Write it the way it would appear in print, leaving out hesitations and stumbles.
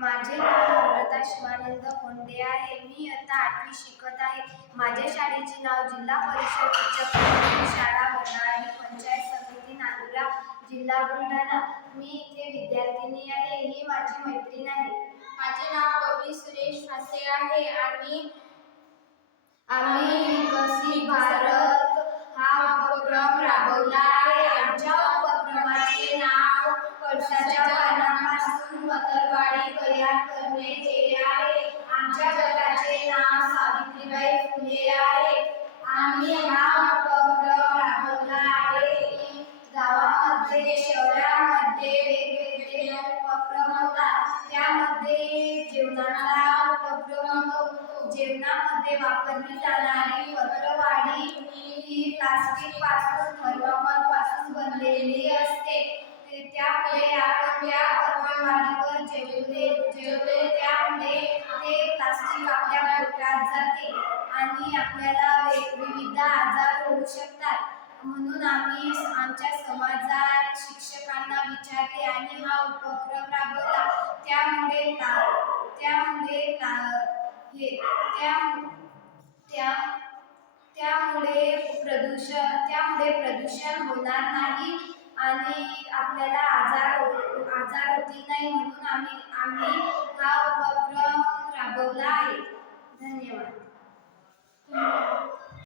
माझे नाव नम्रता शिवानंद कोंडे आहे. मी इयत्ता 8वी शिकत आहे. माझ्या शाळेचे नाव जिल्हा परिषद उच्च प्राथमिक शाळा वनाळी पंचायत समिती नांदुरा जिल्हा बुलढाणा. मी इथे विद्यार्थिनी आहे. ही माझी मैत्रीण आहे. माझे नाव गौरी सुरेश फासे आहे. आम्ही विकसित भारत हा उपक्रम राबवला आहे. आमच्या उपक्रमाचे नाव पळसाच्या पानापासून पतरवाडी तयार करणे हे आहे. आमच्या गटाचे नाव सावित्रीबाई फुले आहे. आम्ही हा उपक्रम राबवला आहे. गावामध्ये शहरामध्ये वेगवेगळे उपक्रम होतात. त्यामध्ये जेवणाचा उपक्रम होतो. जेवणामध्ये वापरली जाणारी पतरवाडी ही प्लास्टिक पासून थर्माकोल पासून बनलेली असते. त्यामुळे आपण त्या पतरवाडीवर जेवले त्यामुळे ते प्लास्टिक आपल्या पोटात जाते आणि आपल्याला विविध आजार होऊ शकतात. म्हणून आम्ही आमच्या समाजात शिक्षकांना विचारले आणि हा उपक्रम राबवला. त्यामुळे प्रदूषण होणार नाही आणि आपल्याला आजार होतील नाही, म्हणून आम्ही हा उपक्रम राबवला आहे. धन्यवाद.